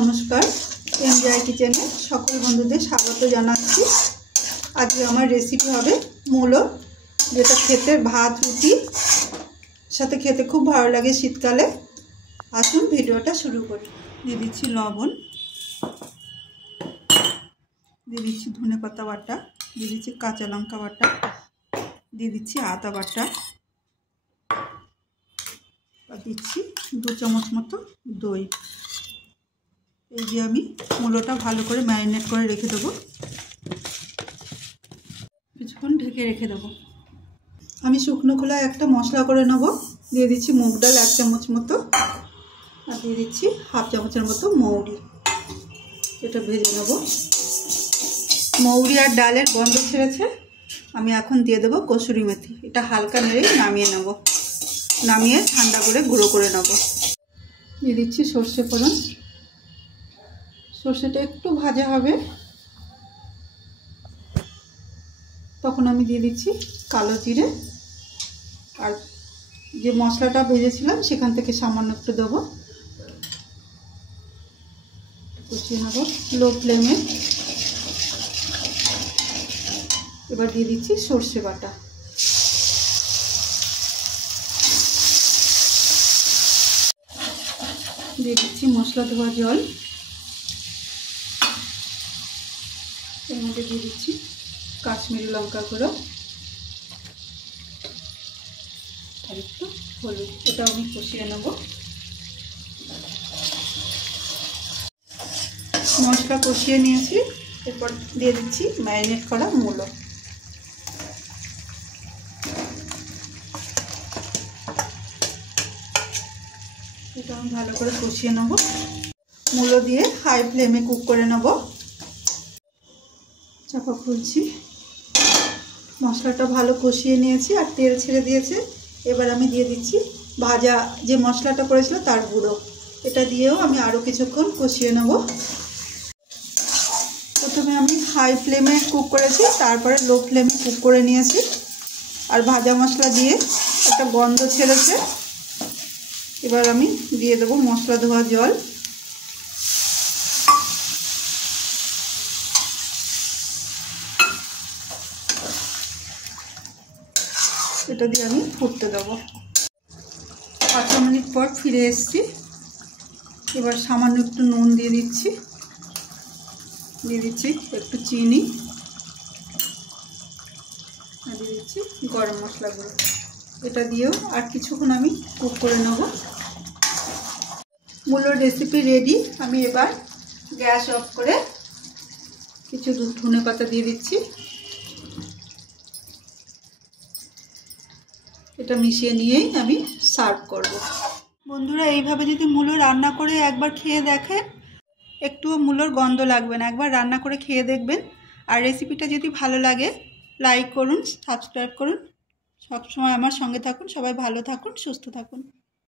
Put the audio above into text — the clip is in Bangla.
নমস্কার, এমজেআই কিচেনে সকল বন্ধুদের স্বাগত জানাচ্ছি। আজকে আমার রেসিপি হবে মূলো, যেটা খেতে ভাত রুটি সাথে খেতে খুব ভালো লাগে শীতকালে। আসুন ভিডিওটা শুরু করি। দিয়ে দিচ্ছি লবণ, দিয়ে দিচ্ছি ধনেপাতা বাটা, দিয়ে দিচ্ছি কাঁচা লঙ্কা বাটা, দিয়ে দিচ্ছি আদা বাটা, আর দিচ্ছি 2 চামচ মতো দই। এই যে আমি মূলোটা ভালো করে ম্যারিনেট করে রেখে দেবো, কিছুক্ষণ ঢেকে রেখে দেবো। আমি শুকনো খোলায় একটা মশলা করে নেব। দিয়ে দিচ্ছি মুগ ডাল 1 চামচ মতো, আর দিয়ে দিচ্ছি 1/2 চামচের মতো মৌরি। এটা ভেজে নেব। মৌরি আর ডালের গন্ধ ছেড়েছে, আমি এখন দিয়ে দেবো কসুরি মেথি। এটা হালকা নেড়ে নামিয়ে নেব, নামিয়ে ঠান্ডা করে গুঁড়ো করে নেব। দিয়ে দিচ্ছি সর্ষে ফোড়ন। সর্ষেটা একটু ভাজা হবে, তখন আমি দিয়ে দিচ্ছি কালো জিরে, আর যে মশলাটা ভেজেছিলাম সেখান থেকে সামান্য একটু দেবো, কষিয়ে নেব লো ফ্লেমে। এবার দিয়ে দিচ্ছি সর্ষে বাটা, দিয়ে দিচ্ছি মশলা ধোয়া জল, এর মধ্যে দিয়ে দিচ্ছি কাশ্মীরি লঙ্কা গুঁড়ো আর একটু হলুদ। এটা আমি কষিয়ে নেব। মশলা কষিয়ে নিয়েছি, এরপর দিয়ে দিচ্ছি ম্যারিনেট করা মূলো। এটা আমি ভালো করে কষিয়ে নেব। মূলো দিয়ে হাই ফ্লেমে কুক করে নেব। চাপা খুলছি। মশলাটা ভালো কষিয়ে নিয়েছি আর তেল ছেড়ে দিয়েছে। এবার আমি দিয়ে দিচ্ছি ভাজা যে মশলাটা করেছিল তার গুঁড়ো। এটা দিয়েও আমি আরও কিছুক্ষণ কষিয়ে নেব। প্রথমে আমি হাই ফ্লেমে কুক করেছি, তারপরে লো ফ্লেমে কুক করে নিয়েছি। আর ভাজা মশলা দিয়ে একটা গন্ধ ছেড়েছে। এবার আমি দিয়ে দেবো মশলা ধোয়া জল। এটা দিয়ে আমি ফুটতে দেবো। 5 মিনিট পর ফিরে এসেছি। এবার সামান্য একটু নুন দিয়ে দিচ্ছি, দিয়ে দিচ্ছি একটু চিনি, আর দিয়ে দিচ্ছি গরম মশলা গুঁড়ো। এটা দিয়েও আর কিছুক্ষণ আমি কুক করে নেব। মূলোর রেসিপি রেডি। আমি এবার গ্যাস অফ করে কিছু ধনেপাতা দিয়ে দিচ্ছি। এটা মিশিয়ে নিয়েই আমি সার্ভ করব। বন্ধুরা, এইভাবে যদি মূলো রান্না করে একবার খেয়ে দেখেন, একটুও মূলোর গন্ধ লাগবে না। একবার রান্না করে খেয়ে দেখবেন। আর রেসিপিটা যদি ভালো লাগে লাইক করুন, সাবস্ক্রাইব করুন। সবসময় আমার সঙ্গে থাকুন। সবাই ভালো থাকুন, সুস্থ থাকুন।